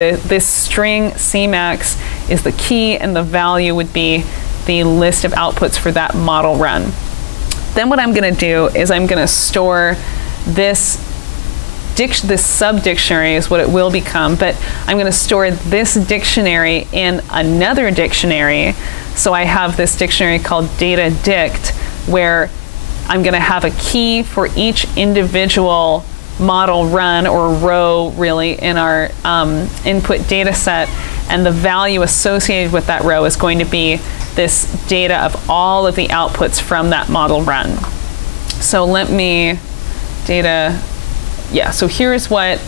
this string Cmax is the key, and the value would be the list of outputs for that model run. Then what I'm going to do is I'm going to store this sub-dictionary is what it will become, but I'm going to store this dictionary in another dictionary. So I have this dictionary called data dict, where I'm going to have a key for each individual model run, or row really, in our input data set, and the value associated with that row is going to be this data of all of the outputs from that model run. So so here's what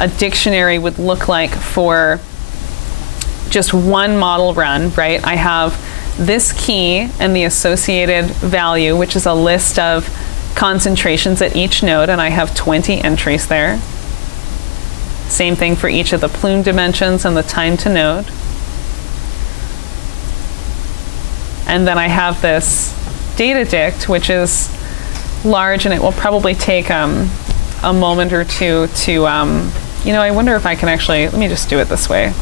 a dictionary would look like for just one model run, right? I have this key and the associated value, which is a list of concentrations at each node, and I have 20 entries there. Same thing for each of the plume dimensions and the time to node. And then I have this data dict, which is large, and it will probably take a moment or two to, I wonder if I can actually, let me just do it this way.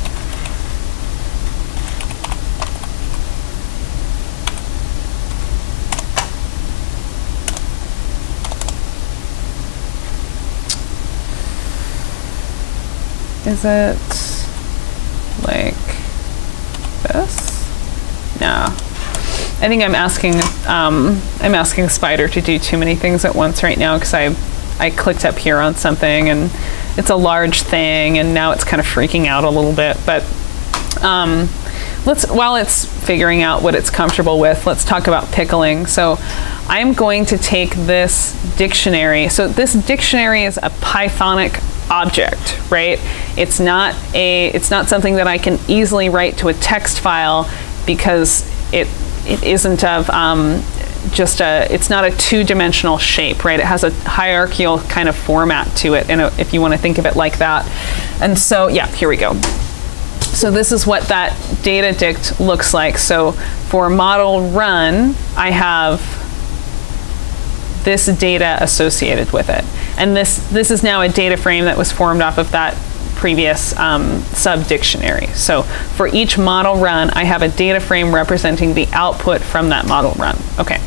Is it like this? No. I think I'm asking Spider to do too many things at once right now, because I clicked up here on something and it's a large thing, and now it's kind of freaking out a little bit. But while it's figuring out what it's comfortable with, let's talk about pickling. So I'm going to take this dictionary. So this dictionary is a Pythonic object, right? It's not something that I can easily write to a text file, because it isn't of it's not a two-dimensional shape, right? It has a hierarchical kind of format to it, and if you want to think of it like that. And so, yeah, here we go. So this is what that data dict looks like. So for model run, I have this data associated with it. And this is now a data frame that was formed off of that previous sub-dictionary. So for each model run, I have a data frame representing the output from that model run. Okay.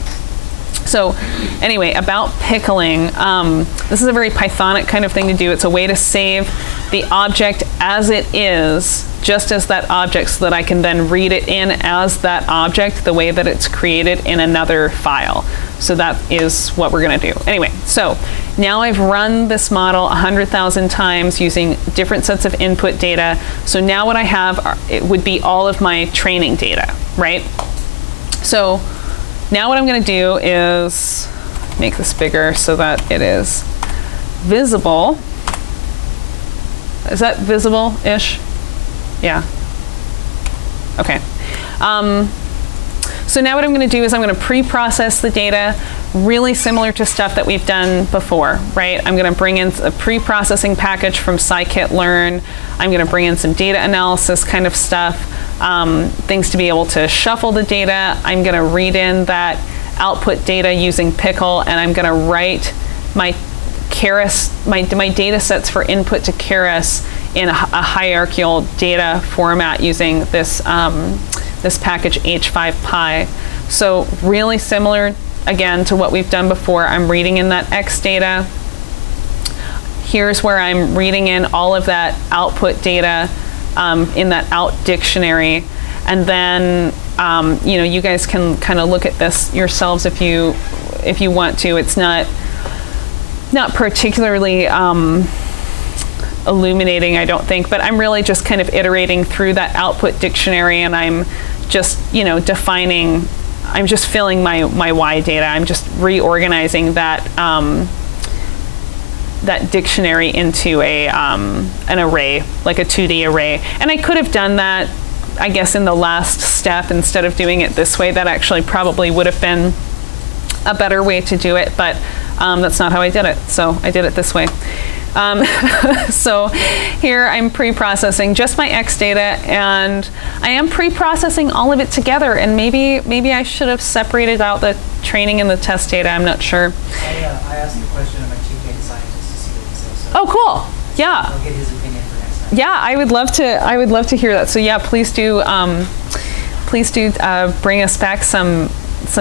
So anyway, about pickling, this is a very Pythonic kind of thing to do. It's a way to save the object as it is, just as that object, so that I can then read it in as that object the way that it's created in another file. So that is what we're going to do. Anyway, so now I've run this model 100,000 times using different sets of input data. So now what I have, it would be all of my training data, right? So now what I'm going to do is make this bigger so that it is visible. Is that visible-ish? Yeah. Okay. So now what I'm going to do is I'm going to pre-process the data, really similar to stuff that we've done before, right? I'm going to bring in a pre-processing package from scikit-learn. I'm going to bring in some data analysis kind of stuff, things to be able to shuffle the data. I'm going to read in that output data using pickle, and I'm going to write my Keras, my data sets for input to Keras in a hierarchical data format using this this package h5py. So really similar, again, to what we've done before. I'm reading in that X data. Here's where I'm reading in all of that output data in that out dictionary. And then, you guys can kind of look at this yourselves if you want to. It's not particularly illuminating, I don't think, but I'm really just kind of iterating through that output dictionary, and I'm just, defining, I'm just filling my Y data. I'm just reorganizing that that dictionary into an array, like a 2D array. And I could have done that, I guess, in the last step instead of doing it this way. That actually probably would have been a better way to do it, but that's not how I did it. So I did it this way. So here I'm pre-processing just my X data, and I am pre-processing all of it together, and maybe I should have separated out the training and the test data. I'm not sure. I asked the question of my chief data scientist to see what he says. So oh, cool. Yeah. I'll get his opinion for next Yeah, I would love to hear that. So yeah, please do bring us back some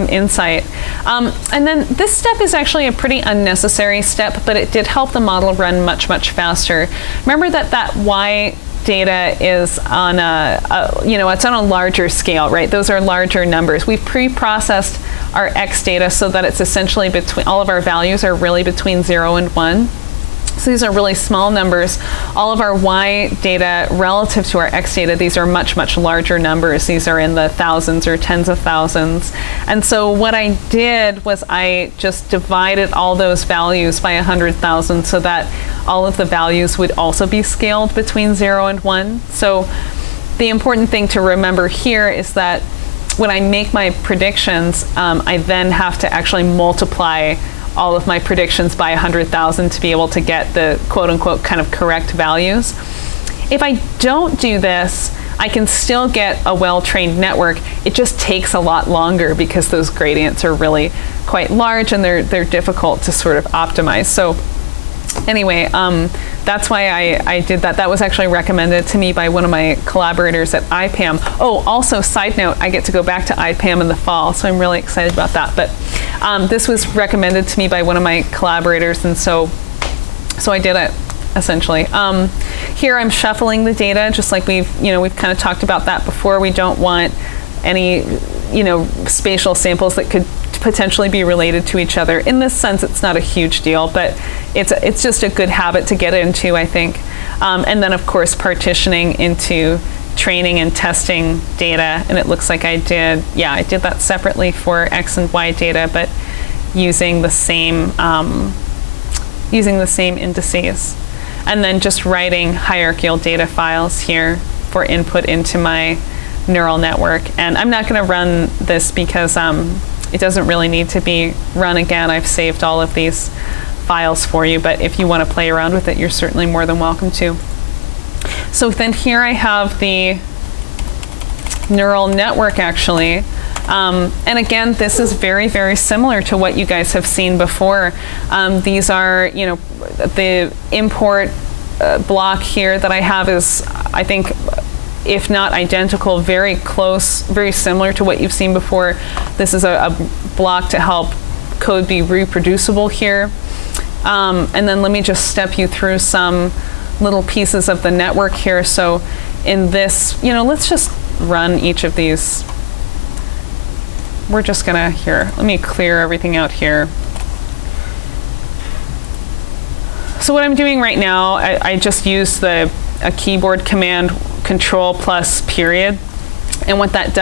insight. And then this step is actually a pretty unnecessary step, but it did help the model run much, much faster. Remember that Y data is on it's on a larger scale, right? Those are larger numbers. We've pre-processed our X data so that it's essentially between, all of our values are really between 0 and 1. So these are really small numbers. All of our Y data relative to our X data, these are much, much larger numbers. These are in the thousands or tens of thousands. And so what I did was I just divided all those values by 100,000 so that all of the values would also be scaled between 0 and 1. So the important thing to remember here is that when I make my predictions, I then have to actually multiply all of my predictions by 100,000 to be able to get the quote-unquote kind of correct values. If I don't do this, I can still get a well-trained network. It just takes a lot longer because those gradients are really quite large and they're difficult to sort of optimize. So anyway, that's why I did that. That was actually recommended to me by one of my collaborators at IPAM. Oh, also, side note, I get to go back to IPAM in the fall, so I'm really excited about that. But this was recommended to me by one of my collaborators, and so I did it, essentially. Here I'm shuffling the data, just like we've kind of talked about that before. We don't want any, spatial samples that could potentially be related to each other. In this sense, it's not a huge deal, but it's just a good habit to get into, I think. And then, of course, partitioning into training and testing data. And it looks like I did that separately for X and Y data, but using the same indices. And then just writing hierarchical data files here for input into my neural network. And I'm not going to run this because it doesn't really need to be run again. I've saved all of these files for you, but if you want to play around with it, you're certainly more than welcome to. So then here I have the neural network, actually. And again, this is very, very similar to what you guys have seen before. These are, the import block here that I have is, I think, if not identical, very close, very similar to what you've seen before. This is a block to help code be reproducible here. And then let me just step you through some little pieces of the network here. So in this, let's just run each of these. We're just gonna, let me clear everything out here. So what I'm doing right now, I just used a keyboard command, Control plus period, and what that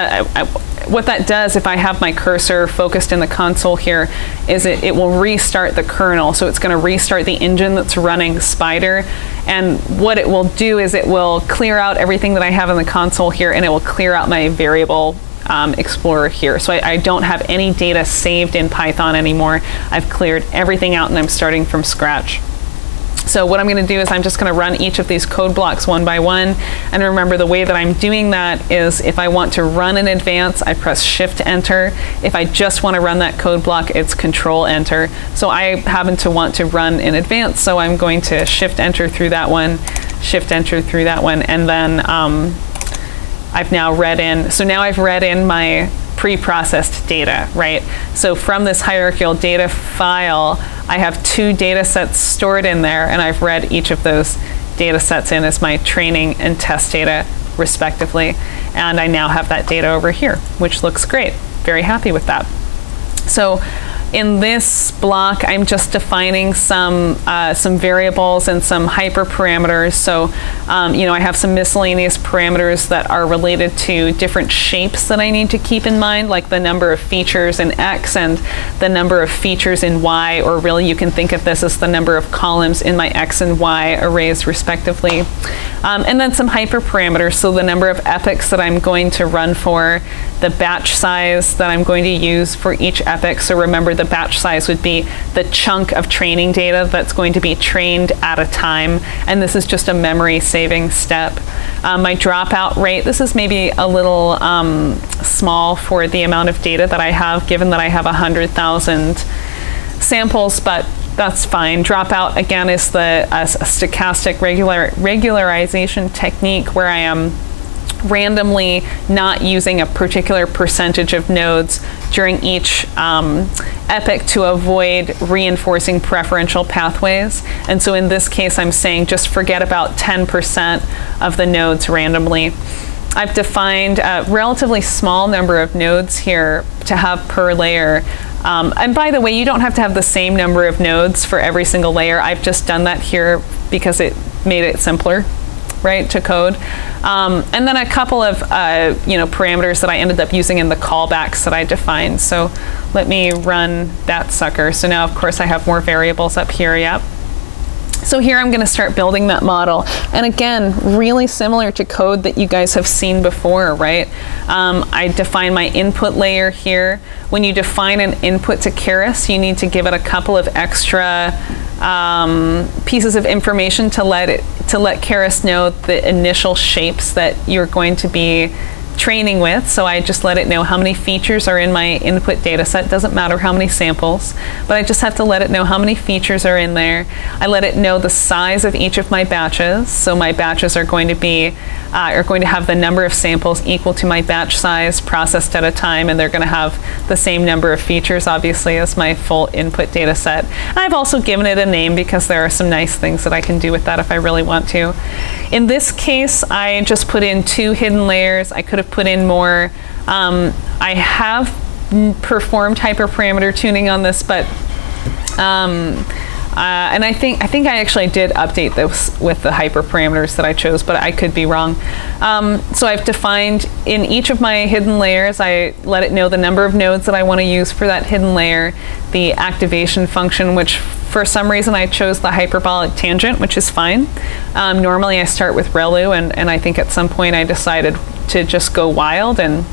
does, if I have my cursor focused in the console here, is it will restart the kernel. So it's going to restart the engine that's running Spider, and what it will do is it will clear out everything that I have in the console here, and it will clear out my variable Explorer here. So I don't have any data saved in Python anymore. I've cleared everything out and I'm starting from scratch. So what I'm going to do is I'm just going to run each of these code blocks one by one. And remember, the way that I'm doing that is if I want to run in advance, I press Shift-Enter. If I just want to run that code block, it's Control-Enter. So I happen to want to run in advance, so I'm going to Shift-Enter through that one, Shift-Enter through that one, and then I've now read in. So now I've read in my pre-processed data, right? So from this hierarchical data file, I have 2 data sets stored in there, and I've read each of those data sets in as my training and test data, respectively. And I now have that data over here, which looks great. Very happy with that. So in this block, I'm just defining some variables and some hyperparameters. So, I have some miscellaneous parameters that are related to different shapes that I need to keep in mind, like the number of features in X and the number of features in Y, or really you can think of this as the number of columns in my X and Y arrays, respectively. And then some hyperparameters, so the number of epochs that I'm going to run for, the batch size that I'm going to use for each epoch. So remember, the batch size would be the chunk of training data that's going to be trained at a time. And this is just a memory saving step. My dropout rate, this is maybe a little small for the amount of data that I have, given that I have 100,000 samples, but that's fine. Dropout, again, is a stochastic regularization technique where I am randomly not using a particular percentage of nodes during each epoch to avoid reinforcing preferential pathways. And so in this case, I'm saying just forget about 10% of the nodes randomly. I've defined a relatively small number of nodes here to have per layer. And by the way, you don't have to have the same number of nodes for every single layer. I've just done that here because it made it simpler, right, to code. And then a couple of parameters that I ended up using in the callbacks that I defined. So let me run that sucker. So now, of course, I have more variables up here. Yep. So here I'm going to start building that model. And again, really similar to code that you guys have seen before, right? I define my input layer here. When you define an input to Keras, you need to give it a couple of extra pieces of information to let Keras know the initial shapes that you're going to be training with. So I just let it know how many features are in my input data set. Doesn't matter how many samples, but I just have to let it know how many features are in there. I let it know the size of each of my batches. So my batches are going to have the number of samples equal to my batch size processed at a time, and they're going to have the same number of features, obviously, as my full input data set. And I've also given it a name because there are some nice things that I can do with that if I really want to. In this case, I just put in 2 hidden layers. I could have put in more. I have performed hyperparameter tuning on this, but and I think I actually did update this with the hyperparameters that I chose, but I could be wrong. So I've defined in each of my hidden layers, I let it know the number of nodes that I want to use for that hidden layer, the activation function, which for some reason I chose the hyperbolic tangent, which is fine. Normally I start with ReLU, and I think at some point I decided to just go wild and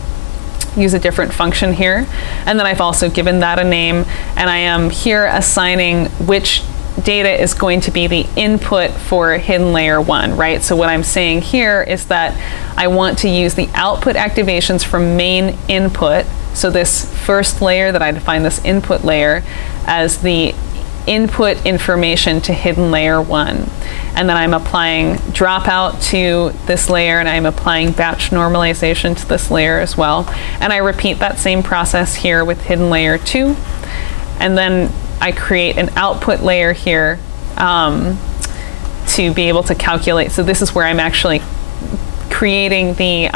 use a different function here. And then I've also given that a name, and I am here assigning which data is going to be the input for hidden layer 1, right? So what I'm saying here is that I want to use the output activations from main input, so this first layer that I define, this input layer, as the input information to hidden layer 1. And then I'm applying dropout to this layer, and I'm applying batch normalization to this layer as well. And I repeat that same process here with hidden layer 2. And then I create an output layer here to be able to calculate. So this is where I'm actually creating the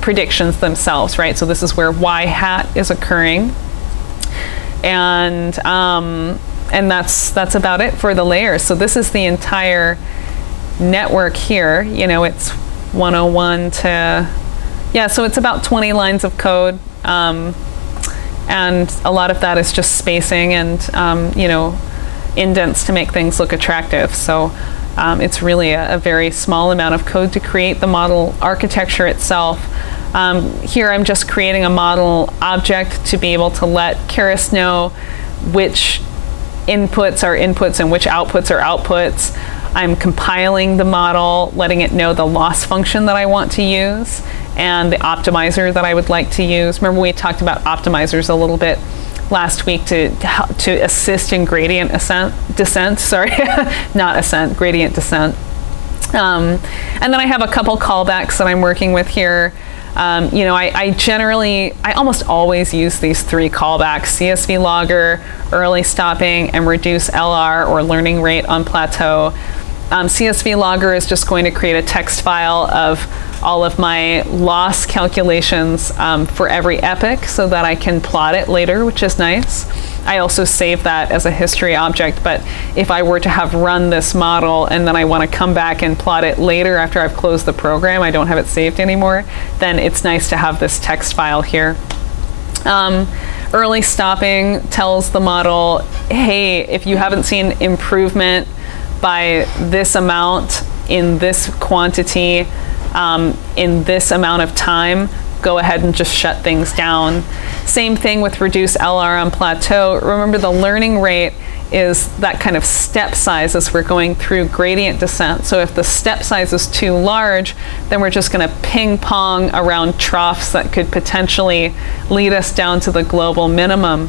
predictions themselves, right? So this is where y hat is occurring. And that's about it for the layers. So this is the entire network here. You know, it's 101 to, yeah, so it's about 20 lines of code. And a lot of that is just spacing and, you know, indents to make things look attractive. So it's really a very small amount of code to create the model architecture itself. Here I'm just creating a model object to be able to let Keras know which inputs are inputs and which outputs are outputs. I'm compiling the model, letting it know the loss function that I want to use and the optimizer that I would like to use. Remember we talked about optimizers a little bit last week to assist in gradient descent, sorry, not ascent, gradient descent. And then I have a couple callbacks that I'm working with here. You know, I almost always use these 3 callbacks: CSV logger, early stopping, and reduce LR or learning rate on plateau. CSV logger is just going to create a text file of all of my loss calculations for every epoch so that I can plot it later, which is nice. I also save that as a history object, but if I were to have run this model and then I want to come back and plot it later after I've closed the program, I don't have it saved anymore, then it's nice to have this text file here. Early stopping tells the model, hey, if you haven't seen improvement by this amount in this quantity in this amount of time, go ahead and just shut things down. Same thing with reduce LR on plateau. Remember, the learning rate is that kind of step size as we're going through gradient descent. So if the step size is too large, then we're just going to ping pong around troughs that could potentially lead us down to the global minimum.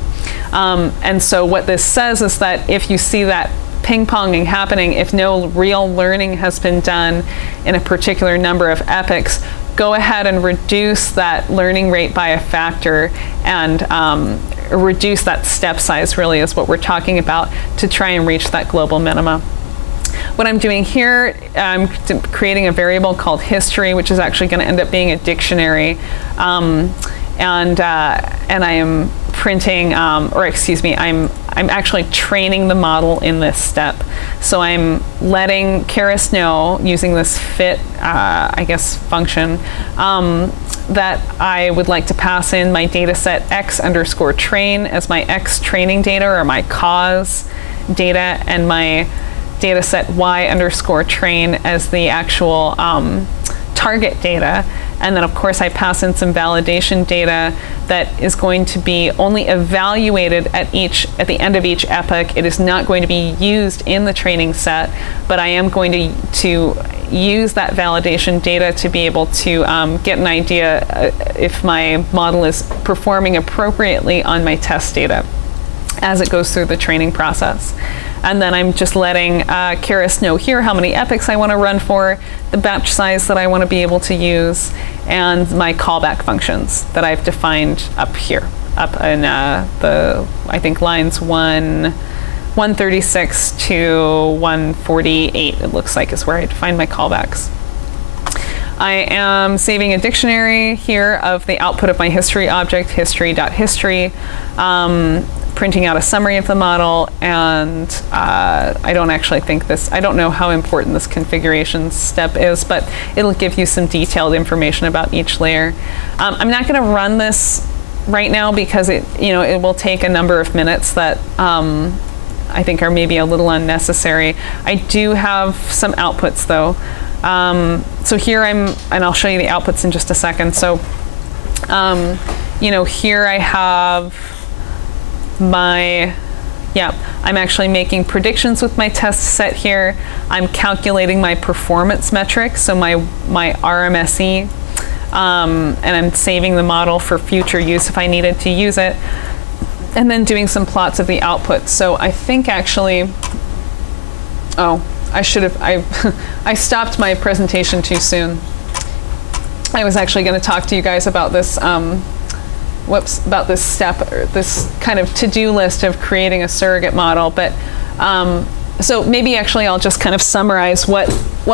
And so what this says is that if you see that ping-ponging happening, if no real learning has been done in a particular number of epochs, go ahead and reduce that learning rate by a factor and reduce that step size, really is what we're talking about, to try and reach that global minima. What I'm doing here, I'm creating a variable called history, which is actually going to end up being a dictionary. And I am printing, or excuse me, I'm actually training the model in this step. So I'm letting Keras know, using this fit, I guess, function, that I would like to pass in my data set x_train as my x training data, or my cause data, and my data set y_train as the actual target data. And then, of course, I pass in some validation data that is going to be only evaluated at the end of each epoch. It is not going to be used in the training set, but I am going to use that validation data to be able to get an idea if my model is performing appropriately on my test data as it goes through the training process. And then I'm just letting Keras know here how many epochs I want to run for, the batch size that I want to be able to use, and my callback functions that I've defined up here, up in I think lines 136 to 148, it looks like, is where I define my callbacks. I am saving a dictionary here of the output of my history object, history.history. Printing out a summary of the model, and I don't know how important this configuration step is, but it'll give you some detailed information about each layer. I'm not going to run this right now because it will take a number of minutes that I think are maybe a little unnecessary. I do have some outputs though. So here and I'll show you the outputs in just a second. So here I have I'm actually making predictions with my test set here. I'm calculating my performance metrics, so my RMSE, and I'm saving the model for future use if I needed to use it, and then doing some plots of the output. So I think actually, I stopped my presentation too soon. I was actually going to talk to you guys about this about this step, or this kind of to-do list of creating a surrogate model, but so maybe actually I'll just kind of summarize what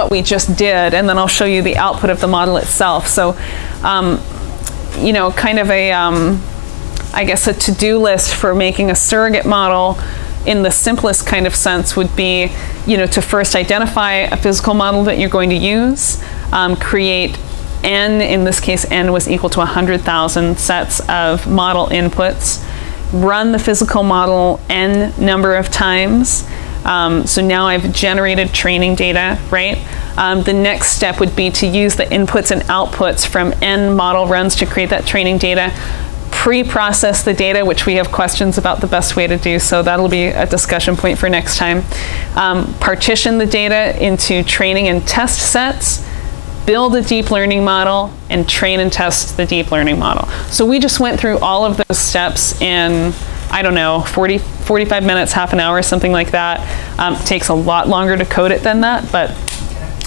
we just did, and then I'll show you the output of the model itself. So kind of a I guess a to-do list for making a surrogate model in the simplest kind of sense would be to first identify a physical model that you're going to use, create n, in this case n was equal to 100,000 sets of model inputs, run the physical model n number of times. So now I've generated training data, right? The next step would be to use the inputs and outputs from n model runs to create that training data, pre-process the data, which we have questions about the best way to do, so that'll be a discussion point for next time. Partition the data into training and test sets, build a deep learning model, and train and test the deep learning model. So we just went through all of those steps in, I don't know, 45 minutes, half an hour, something like that. Takes a lot longer to code it than that, but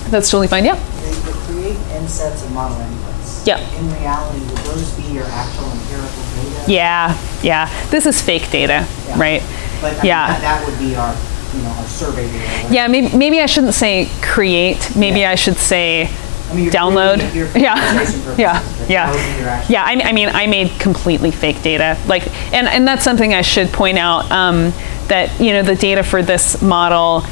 that's totally fine. Yeah? The create n sets of model inputs. Yeah. In reality, would those be your actual empirical data? Yeah. This is fake data, right? But that would be our survey data. Yeah, maybe I shouldn't say create. Maybe I should say download. Yeah. I made completely fake data. And that's something I should point out, that the data for this model,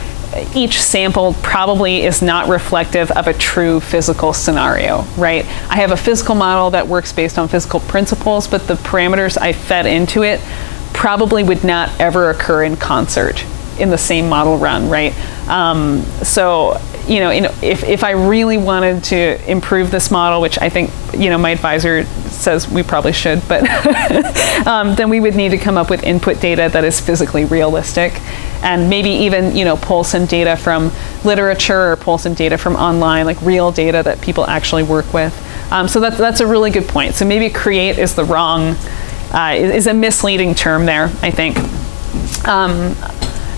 each sample probably is not reflective of a true physical scenario, right? I have a physical model that works based on physical principles, but the parameters I fed into it probably would not ever occur in concert in the same model run, right? So if I really wanted to improve this model, which I think my advisor says we probably should, but then we would need to come up with input data that is physically realistic. and maybe even, pull some data from literature or pull some data from online, like real data that people actually work with. So that's a really good point. So maybe create is the wrong, is a misleading term there, I think. And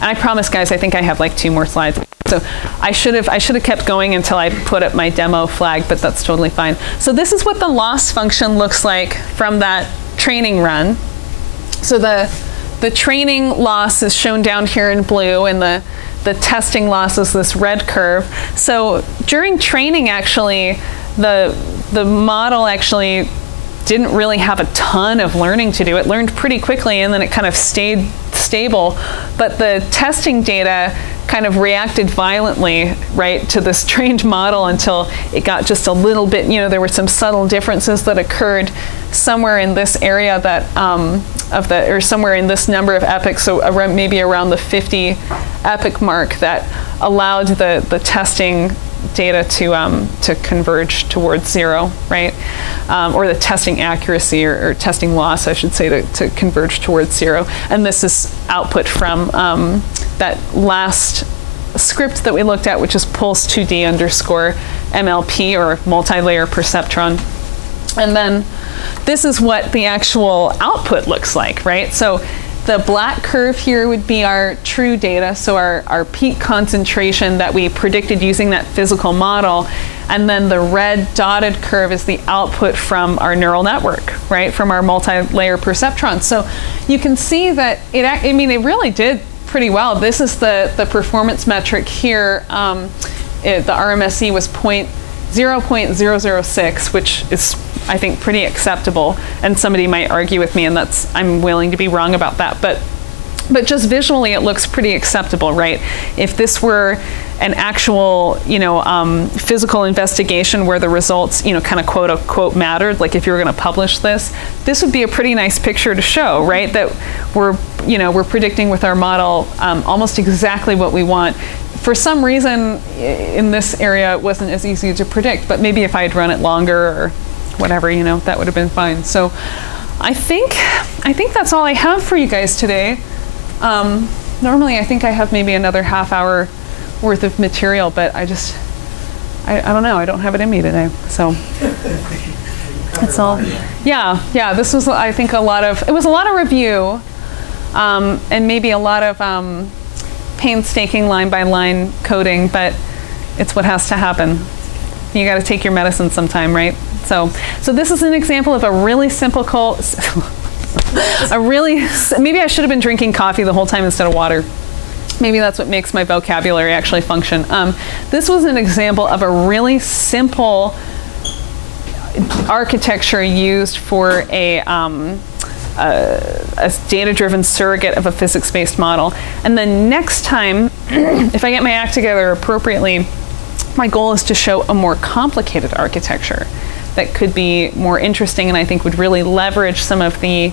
I promise, guys, I think I have like 2 more slides. So I should have kept going until I put up my demo flag, but that's totally fine. So this is what the loss function looks like from that training run. So the training loss is shown down here in blue, and the testing loss is this red curve. So during training, actually, the model actually didn't really have a ton of learning to do. It learned pretty quickly, and then it kind of stayed stable. But the testing data kind of reacted violently, right, to this trained model until it got just a little bit, there were some subtle differences that occurred somewhere in this area that, or somewhere in this number of epochs, so around, maybe around the 50 epoch mark, that allowed the testing data to converge towards 0, right? Or the testing accuracy or testing loss, I should say, to converge towards 0. And this is output from that last script that we looked at, which is pulse2d underscore MLP, or multi-layer perceptron. And then this is what the actual output looks like, right? So the black curve here would be our true data, so our peak concentration that we predicted using that physical model. And then the red dotted curve is the output from our neural network, right? From our multi-layer perceptron. So you can see that it really did pretty well. This is the performance metric here. The RMSE was 0.006, which is, I think, pretty acceptable. And somebody might argue with me, and I'm willing to be wrong about that. But just visually, it looks pretty acceptable, right? If this were an actual, physical investigation where the results, kind of quote unquote mattered, like if you were going to publish this would be a pretty nice picture to show, right? That we're predicting with our model almost exactly what we want. For some reason, in this area, it wasn't as easy to predict, but maybe if I had run it longer or whatever, that would have been fine. So I think that's all I have for you guys today. Normally, I think I have maybe another half hour worth of material, but I don't know. I don't have it in me today. So that's all. Yeah. This was, I think, it was a lot of review, and maybe a lot of painstaking line by line coding, but it's what has to happen. You got to take your medicine sometime, right? So this is an example of a really simple maybe I should have been drinking coffee the whole time instead of water. Maybe that's what makes my vocabulary actually function. This was an example of a really simple architecture used for a data-driven surrogate of a physics-based model. And then next time, if I get my act together appropriately, my goal is to show a more complicated architecture that could be more interesting, and I think would really leverage some of the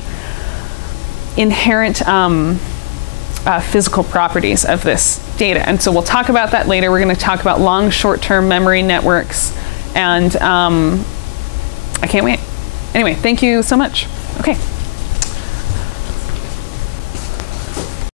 inherent physical properties of this data. And so we'll talk about that later. We're going to talk about long short-term memory networks, and I can't wait. Anyway, thank you so much. Okay.